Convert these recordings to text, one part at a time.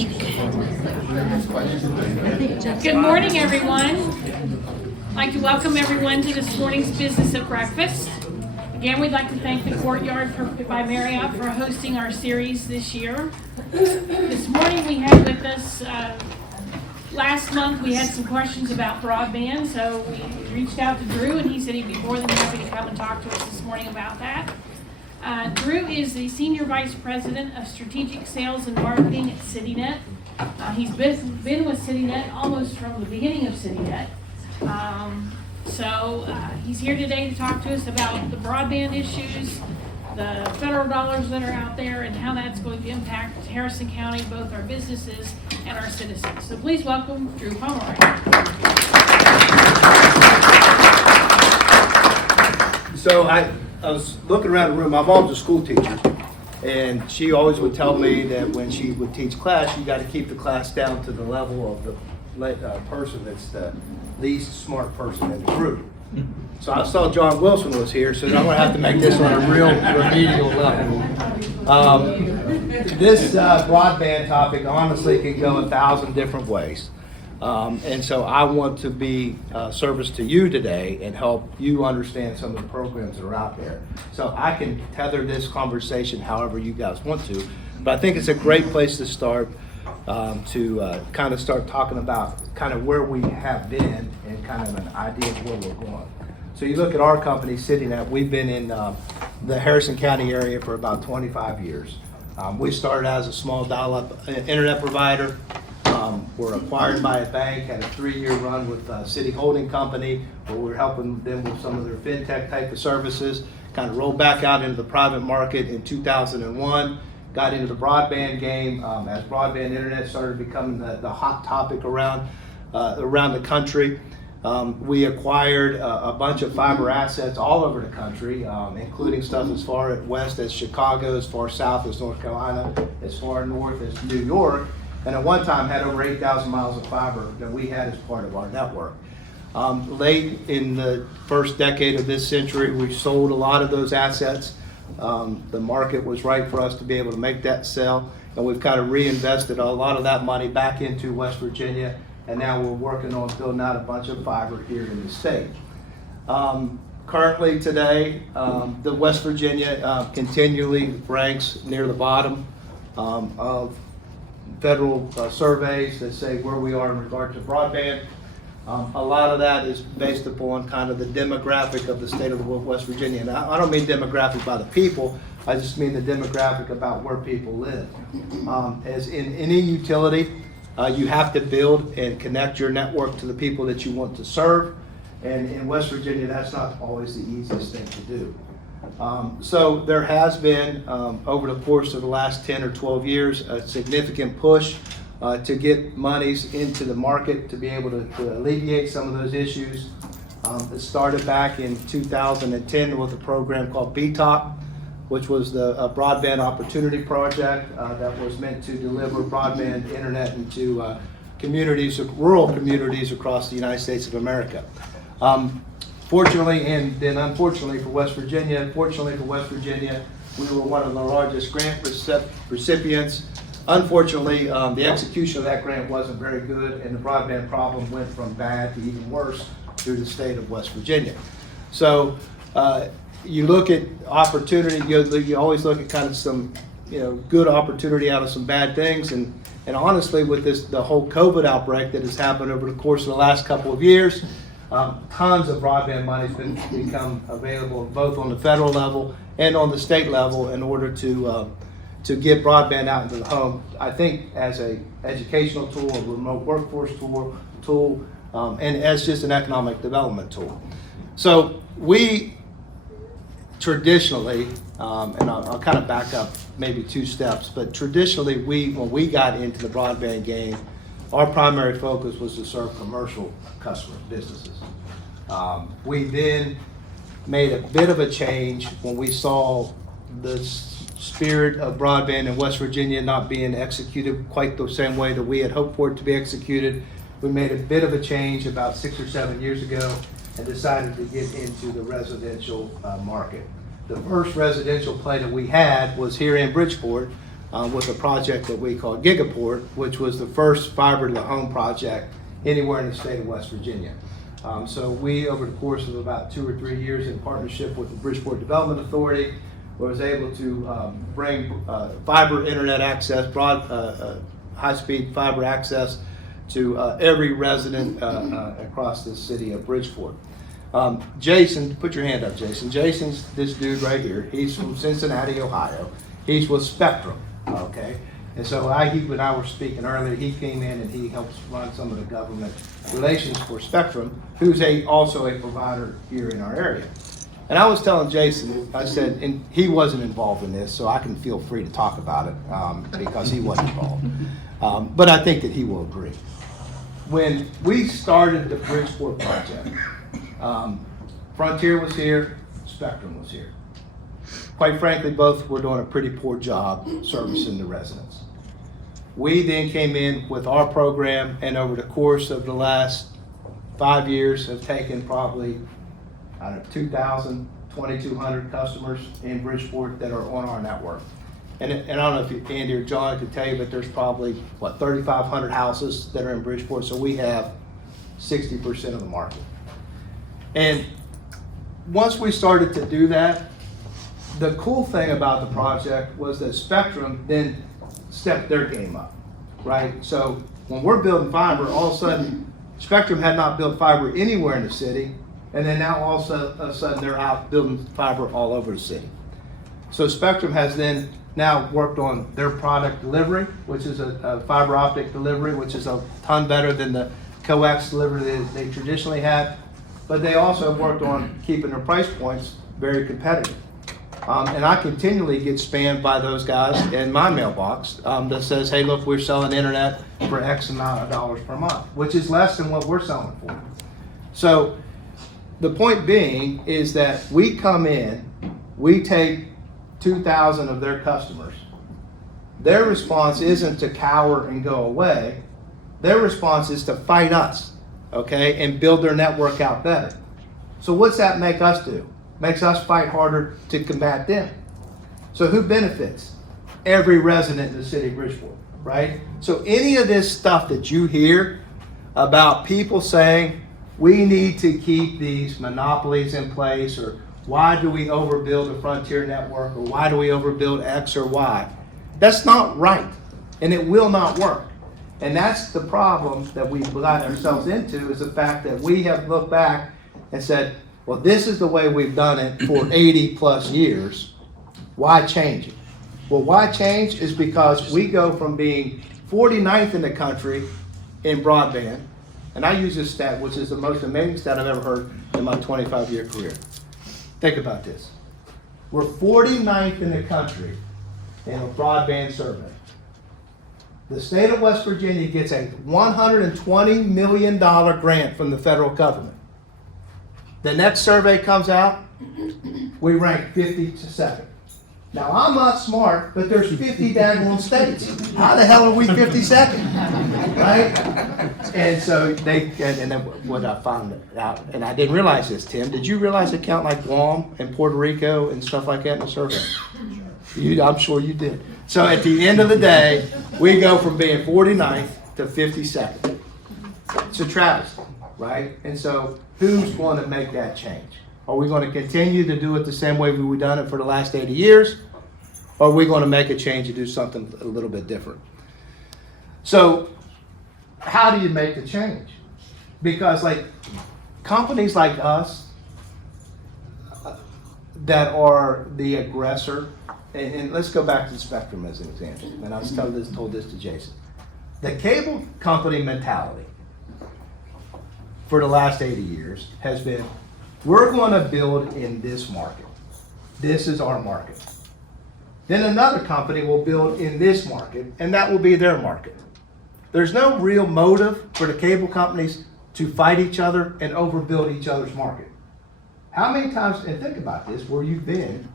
Good morning, everyone. I'd like to welcome everyone to this morning's Business at Breakfast. Again, we'd like to thank the Courtyard by Marriott for hosting our series this year. This morning we had with us, last month we had some questions about broadband, so we reached out to Drew and he said he'd be more than happy to come and talk to us this morning about that. Drew is the Senior Vice President of Strategic Sales and Marketing at CityNet. He's been with CityNet almost from the beginning of CityNet. He's here today to talk to us about the broadband issues, the federal dollars that are out there, and how that's going to impact Harrison County, both our businesses and our citizens. So please welcome Drew Pomeroy. So I was looking around the room. My mom's a school teacher, and she always would tell me that when she would teach class, you got to keep the class down to the level of the person that's the least smart person in the group. So I saw John Wilson was here, so I'm going to have to make this on a real remedial level. This broadband topic honestly can go 1,000 different ways. And so I want to be service to you today and help you understand some of the programs that are out there. So I can tether this conversation however you guys want to, but I think it's a great place to start to kind of start talking about kind of where we have been and kind of an idea of where we're going. So you look at our company, CityNet, we've been in the Harrison County area for about 25 years. We started as a small dial-up internet provider. Were acquired by a bank, had a 3-year run with City Holding Company, where we were helping them with some of their fintech type of services. Kind of rolled back out into the private market in 2001, got into the broadband game as broadband internet started becoming the hot topic around the country. We acquired a bunch of fiber assets all over the country, including stuff as far west as Chicago, as far south as North Carolina, as far north as New York. And at one time had over 8,000 miles of fiber that we had as part of our network. Late in the first decade of this century, we sold a lot of those assets. The market was right for us to be able to make that sale, and we've kind of reinvested a lot of that money back into West Virginia, and now we're working on building out a bunch of fiber here in the state. Currently today, the West Virginia continually ranks near the bottom of federal surveys that say where we are in regard to broadband. A lot of that is based upon kind of the demographic of the state of West Virginia. And I don't mean demographic by the people, I just mean the demographic about where people live. As in any utility, you have to build and connect your network to the people that you want to serve. And in West Virginia, that's not always the easiest thing to do. So there has been, over the course of the last 10 or 12 years, a significant push to get monies into the market to be able to alleviate some of those issues. It started back in 2010 with a program called BTOP, which was the Broadband Opportunity Project that was meant to deliver broadband internet into communities, rural communities across the United States of America. Fortunately, and then unfortunately for West Virginia, fortunately for West Virginia, we were one of the largest grant recipients. Unfortunately, the execution of that grant wasn't very good, and the broadband problem went from bad to even worse through the state of West Virginia. So you look at opportunity, you always look at kind of some good opportunity out of some bad things, and honestly with the whole COVID outbreak that has happened over the course of the last couple of years, tons of broadband money has become available both on the federal level and on the state level in order to get broadband out into the home. I think as a educational tool, a remote workforce tool, and as just an economic development tool. So we traditionally, and I'll kind of back up maybe 2 steps, but traditionally when we got into the broadband game, our primary focus was to serve commercial customers, businesses. We then made a bit of a change when we saw the spirit of broadband in West Virginia not being executed quite the same way that we had hoped for it to be executed. We made a bit of a change about 6 or 7 years ago and decided to get into the residential market. The first residential play that we had was here in Bridgeport, with a project that we call Gigaport, which was the first fiber to the home project anywhere in the state of West Virginia. So we, over the course of about 2 or 3 years in partnership with the Bridgeport Development Authority, was able to bring fiber internet access, high-speed fiber access to every resident across the city of Bridgeport. Jason, put your hand up, Jason. Jason's this dude right here. He's from Cincinnati, Ohio. He's with Spectrum, okay? And so when I was speaking earlier, he came in and he helps run some of the government relations for Spectrum, who's also a provider here in our area. And I was telling Jason, I said, and he wasn't involved in this, so I can feel free to talk about it because he wasn't involved. But I think that he will agree. When we started the Bridgeport project, Frontier was here, Spectrum was here. Quite frankly, both were doing a pretty poor job servicing the residents. We then came in with our program, and over the course of the last 5 years have taken probably, 2,000, 2,200 customers in Bridgeport that are on our network. And I don't know if Andy or John could tell you, but there's probably, 3,500 houses that are in Bridgeport, so we have 60% of the market. And once we started to do that, the cool thing about the project was that Spectrum then stepped their game up, right? So when we're building fiber, all of a sudden, Spectrum had not built fiber anywhere in the city, and then now all of a sudden they're out building fiber all over the city. So Spectrum has then now worked on their product delivery, which is a fiber optic delivery, which is a ton better than the coax delivery that they traditionally had. But they also worked on keeping their price points very competitive. And I continually get spammed by those guys in my mailbox that says, hey, look, we're selling internet for X amount of dollars per month, which is less than what we're selling for. So the point being is that we come in, we take 2,000 of their customers. Their response isn't to cower and go away. Their response is to fight us, okay, and build their network out better. So what's that make us do? Makes us fight harder to combat them. So who benefits? Every resident in the city of Bridgeport, right? So any of this stuff that you hear about people saying we need to keep these monopolies in place, or why do we overbuild a Frontier network, or why do we overbuild X or Y, that's not right, and it will not work. And that's the problem that we've got ourselves into, is the fact that we have looked back and said, well, this is the way we've done it for 80 plus years. Why change it? Well, why change is because we go from being 49th in the country in broadband, and I use this stat, which is the most amazing stat I've ever heard in my 25-year career. Think about this. We're 49th in the country in a broadband survey. The state of West Virginia gets a $120 million grant from the federal government. The next survey comes out, we rank 52nd. Now, I'm not smart, but there's 50 daggone states. How the hell are we 52nd? Right? And so and then what I found out, and I didn't realize this, Tim, did you realize it count like Guam and Puerto Rico and stuff like that in the survey? I'm sure you did. So at the end of the day, we go from being 49th to 52nd. It's a travesty, right? And so who's going to make that change? Are we going to continue to do it the same way we've done it for the last 80 years? Or are we going to make a change and do something a little bit different? So how do you make the change? Because like companies like us that are the aggressor, and let's go back to Spectrum as an example, and I was told this to Jason. The cable company mentality for the last 80 years has been, we're going to build in this market. This is our market. Then another company will build in this market, and that will be their market. There's no real motive for the cable companies to fight each other and overbuild each other's market. How many times, and think about this, where you've been,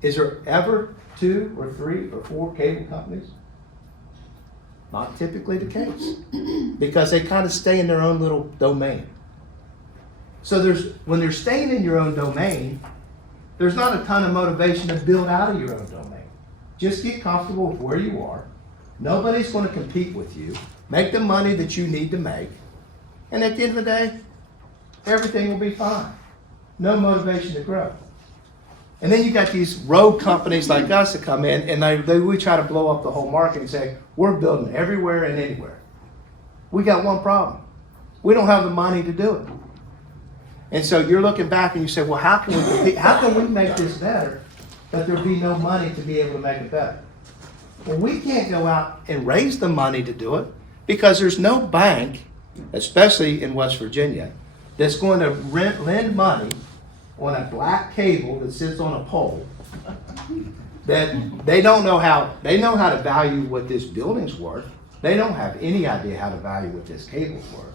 is there ever 2 or 3 or 4 cable companies? Not typically the case, because they kind of stay in their own little domain. So when they're staying in your own domain, there's not a ton of motivation to build out of your own domain. Just get comfortable with where you are. Nobody's going to compete with you. Make the money that you need to make. And at the end of the day, everything will be fine. No motivation to grow. And then you got these rogue companies like us that come in and we try to blow up the whole market and say, we're building everywhere and anywhere. We got one problem. We don't have the money to do it. And so you're looking back and you say, well, how can we compete? How can we make this better, but there'll be no money to be able to make it better? Well, we can't go out and raise the money to do it because there's no bank, especially in West Virginia, that's going to lend money on a black cable that sits on a pole that they don't know how, they know how to value what this building's worth. They don't have any idea how to value what this cable's worth.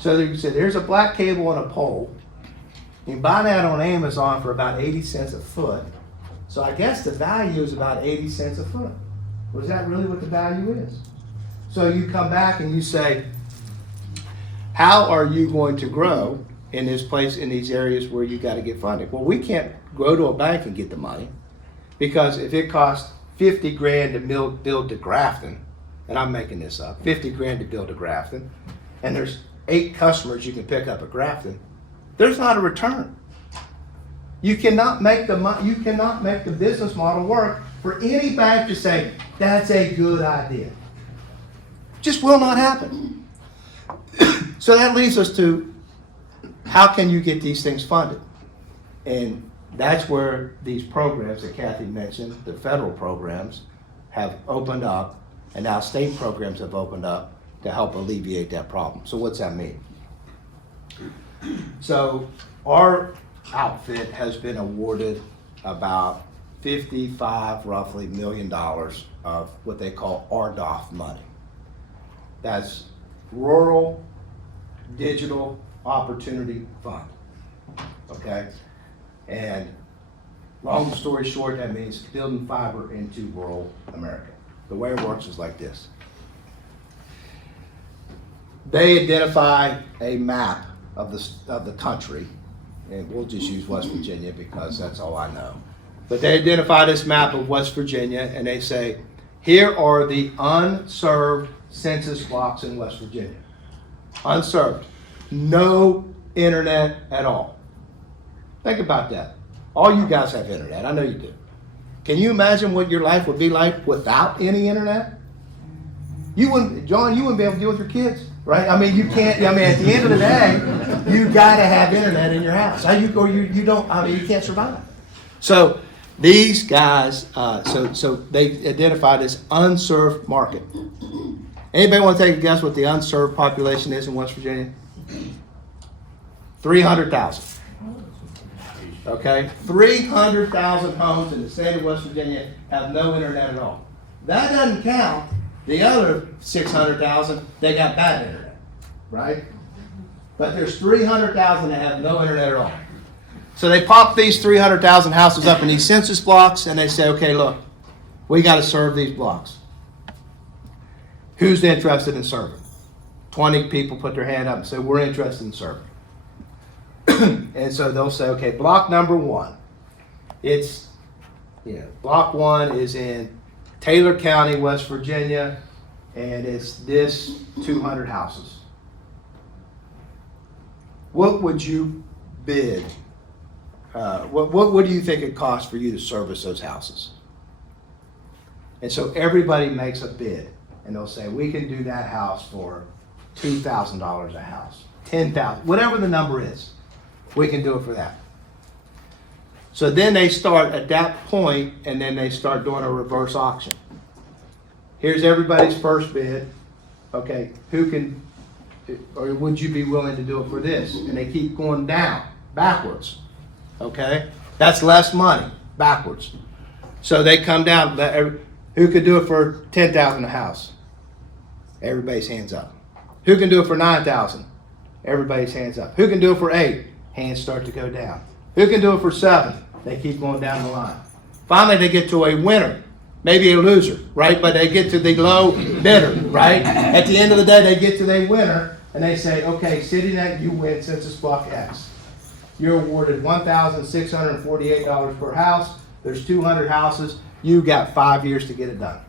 So they said, there's a black cable on a pole. You can buy that on Amazon for about 80 cents a foot. So I guess the value is about 80 cents a foot. Well, is that really what the value is? So you come back and you say, how are you going to grow in this place, in these areas where you got to get funding? Well, we can't go to a bank and get the money because if it costs 50 grand to build to Grafton, and I'm making this up, 50 grand to build to Grafton, and there's 8 customers you can pick up at Grafton, there's not a return. You cannot make the business model work for any bank to say, that's a good idea. Just will not happen. So that leads us to, how can you get these things funded? And that's where these programs that Kathy mentioned, the federal programs, have opened up, and now state programs have opened up to help alleviate that problem. So what's that mean? So our outfit has been awarded about roughly $55 million of what they call RDOF money. That's Rural Digital Opportunity Fund, okay? And long story short, that means building fiber into rural America. The way it works is like this. They identify a map of the country, and we'll just use West Virginia because that's all I know. But they identify this map of West Virginia and they say, here are the unserved census blocks in West Virginia. Unserved. No internet at all. Think about that. All you guys have internet. I know you do. Can you imagine what your life would be like without any internet? You wouldn't, John, you wouldn't be able to deal with your kids, right? I mean, you can't, I mean, at the end of the day, you gotta have internet in your house. You don't, I mean, you can't survive. So these guys, so they identified this unserved market. Anybody want to take a guess what the unserved population is in West Virginia? 300,000. Okay, 300,000 homes in the state of West Virginia have no internet at all. That doesn't count the other 600,000, they got bad internet, right? But there's 300,000 that have no internet at all. So they pop these 300,000 houses up in these census blocks and they say, okay, look, we got to serve these blocks. Who's interested in serving? 20 people put their hand up and say, we're interested in serving. And so they'll say, okay, block number 1. It's, block 1 is in Taylor County, West Virginia, and it's this 200 houses. What would you bid? What do you think it costs for you to service those houses? And so everybody makes a bid, and they'll say, we can do that house for $2,000 a house, $10,000, whatever the number is, we can do it for that. So then they start at that point, and then they start doing a reverse auction. Here's everybody's first bid. Okay, who can, or would you be willing to do it for this? And they keep going down, backwards. Okay, that's less money, backwards. So they come down. Who could do it for $10,000 a house? Everybody's hands up. Who can do it for $9,000? Everybody's hands up. Who can do it for $8,000? Hands start to go down. Who can do it for $7,000? They keep going down the line. Finally, they get to a winner, maybe a loser, right? But they get to the low bidder, right? At the end of the day, they get to the winner, and they say, okay, CityNet, you win census block X. You're awarded $1,648 per house. There's 200 houses. You got 5 years to get it done.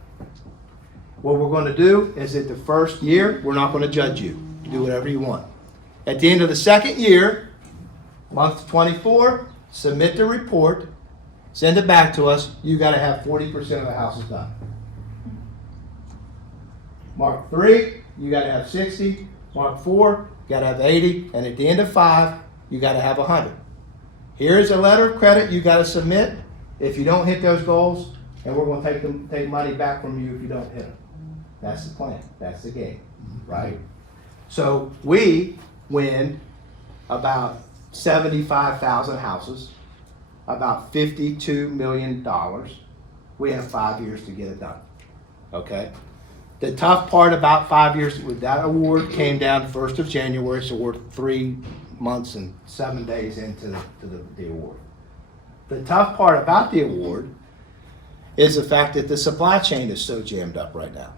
What we're going to do is at the first year, we're not going to judge you. Do whatever you want. At the end of the second year, month 24, submit the report, send it back to us. You got to have 40% of the houses done. Mark 3, you got to have 60. Mark 4, you got to have 80. And at the end of 5, you got to have 100. Here's a letter of credit you got to submit if you don't hit those goals, and we're going to take money back from you if you don't hit them. That's the plan. That's the game, right? So we win about 75,000 houses, about $52 million. We have 5 years to get it done, okay? The tough part about 5 years with that award came down 1st of January, so we're 3 months and 7 days into the award. The tough part about the award is the fact that the supply chain is so jammed up right now,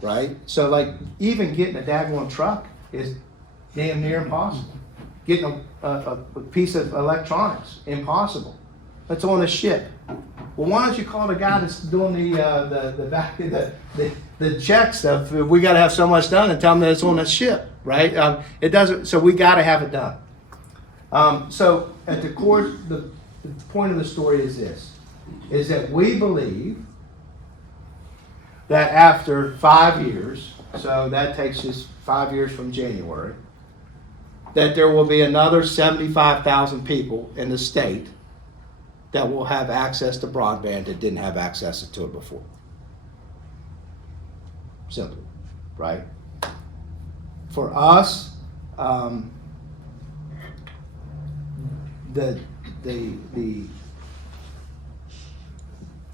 right? So like even getting a daggone truck is damn near impossible. Getting a piece of electronics, impossible. It's on a ship. Well, why don't you call the guy that's doing the check stuff? We got to have so much done, and tell them that it's on that ship, right? It doesn't. So we got to have it done. So at the core, the point of the story is this: is that we believe that after 5 years, so that takes us 5 years from January, that there will be another 75,000 people in the state that will have access to broadband that didn't have access to it before. Simple, right? For us,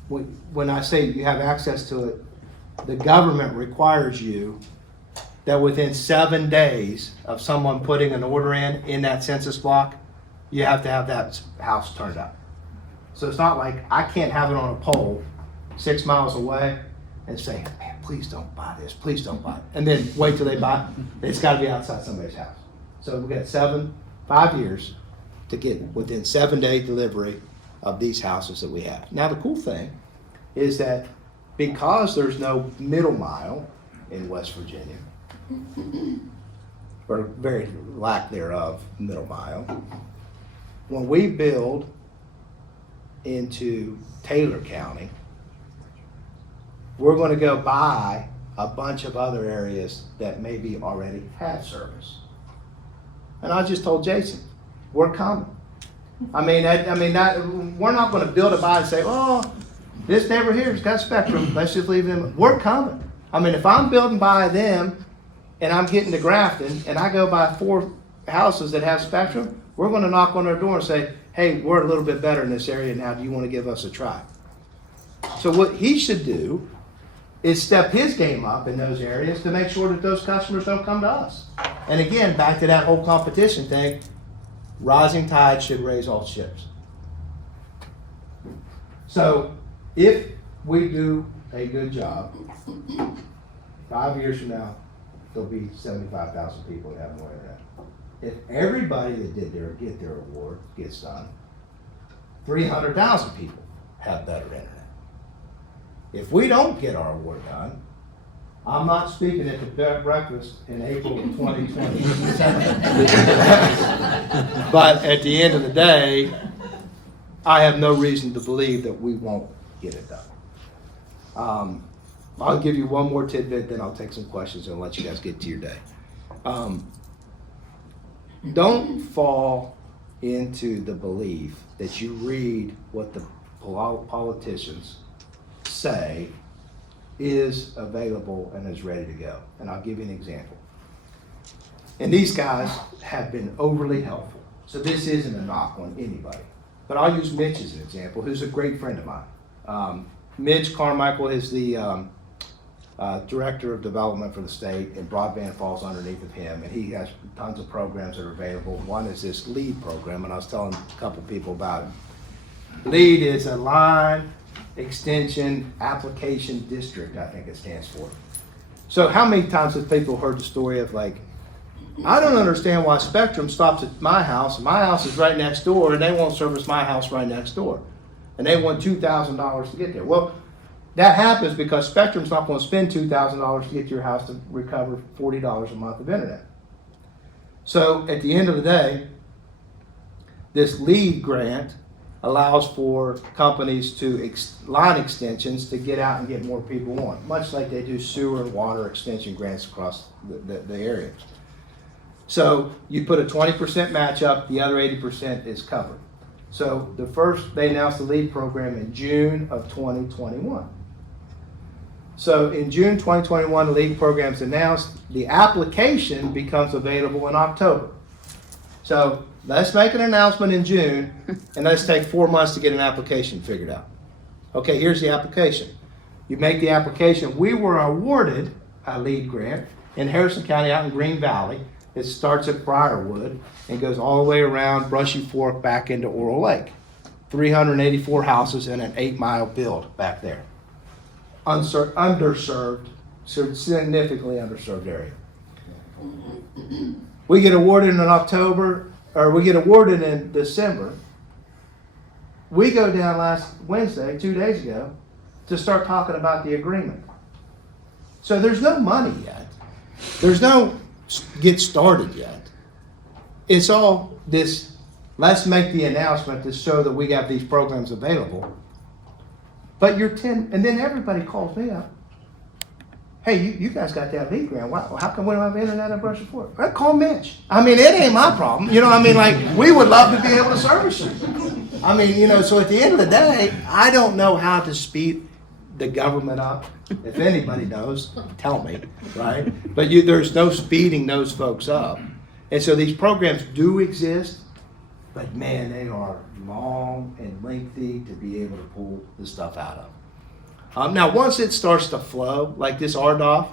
when I say you have access to it, the government requires you that within 7 days of someone putting an order in that census block, you have to have that house turned up. So it's not like I can't have it on a pole 6 miles away and say, man, please don't buy this, please don't buy it. And then wait till they buy it. It's got to be outside somebody's house. So we've got 5 years to get within 7-day delivery of these houses that we have. Now the cool thing is that because there's no middle mile in West Virginia, or very lack thereof middle mile, when we build into Taylor County, we're going to go buy a bunch of other areas that maybe already have service. And I just told Jason, we're coming. We're not going to build a buy and say, oh, this neighbor here's got Spectrum, let's just leave them. We're coming. If I'm building by them and I'm getting to Grafton and I go by 4 houses that have Spectrum, we're going to knock on their door and say, hey, we're a little bit better in this area now. Do you want to give us a try? So what he should do is step his game up in those areas to make sure that those customers don't come to us. And again, back to that whole competition thing, rising tide should raise all ships. So if we do a good job, 5 years from now, there'll be 75,000 people that have more internet. If everybody that get their award gets done, 300,000 people have better internet. If we don't get our award done, I'm not speaking at the breakfast in April of 2020. But at the end of the day, I have no reason to believe that we won't get it done. I'll give you one more tidbit, then I'll take some questions and let you guys get to your day. Don't fall into the belief that you read what the politicians say is available and is ready to go. And I'll give you an example. And these guys have been overly helpful. So this isn't a knock on anybody. But I'll use Mitch as an example, who's a great friend of mine. Mitch Carmichael is the Director of Development for the state, and Broadband falls underneath of him, and he has tons of programs that are available. One is this LEAD program, and I was telling a couple people about it. LEAD is a Line Extension Application District, I think it stands for. So how many times have people heard the story of like, I don't understand why Spectrum stops at my house is right next door, and they won't service my house right next door. and they want $2,000 to get there. Well, that happens because Spectrum's not going to spend $2,000 to get your house to recover $40 a month of internet. So at the end of the day, this LEED grant allows for companies to line extensions to get out and get more people on, much like they do sewer and water extension grants across the area. So you put a 20% match up, the other 80% is covered. So they announced the LEED program in June of 2021. So in June 2021, the LEED program is announced. The application becomes available in October. So let's make an announcement in June, and let's take 4 months to get an application figured out. Okay, here's the application. You make the application. We were awarded a LEED grant in Harrison County out in Green Valley. It starts at Briarwood and goes all the way around Brushy Fork back into Oral Lake. 384 houses in an 8-mile build back there. Underserved, significantly underserved area. We get awarded in October, or we get awarded in December. We go down last Wednesday, 2 days ago, to start talking about the agreement. So there's no money yet. There's no get started yet. It's all this, let's make the announcement to show that we have these programs available. But and then everybody calls me up. Hey, you guys got that LEED grant. How come we don't have internet at Brushy Fork? Well, call Mitch. I mean, it ain't my problem. You know what I mean? Like, we would love to be able to service you. I mean, you know, so at the end of the day, I don't know how to speed the government up. If anybody knows, tell me, right? But there's no speeding those folks up. And so these programs do exist, but man, they are long and lengthy to be able to pull this stuff out of. Now, once it starts to flow, like this RDOF,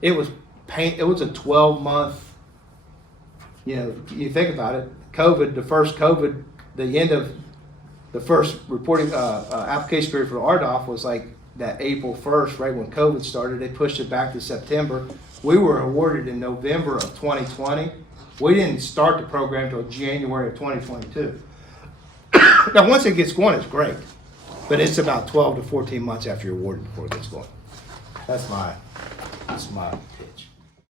it was a 12-month, you know, you think about it, the end of the first reporting application period for the RDOF was like that April 1st, right when COVID started. They pushed it back to September. We were awarded in November of 2020. We didn't start the program until January of 2022. Now, once it gets going, it's great. But it's about 12 to 14 months after you're awarded before it gets going. That's my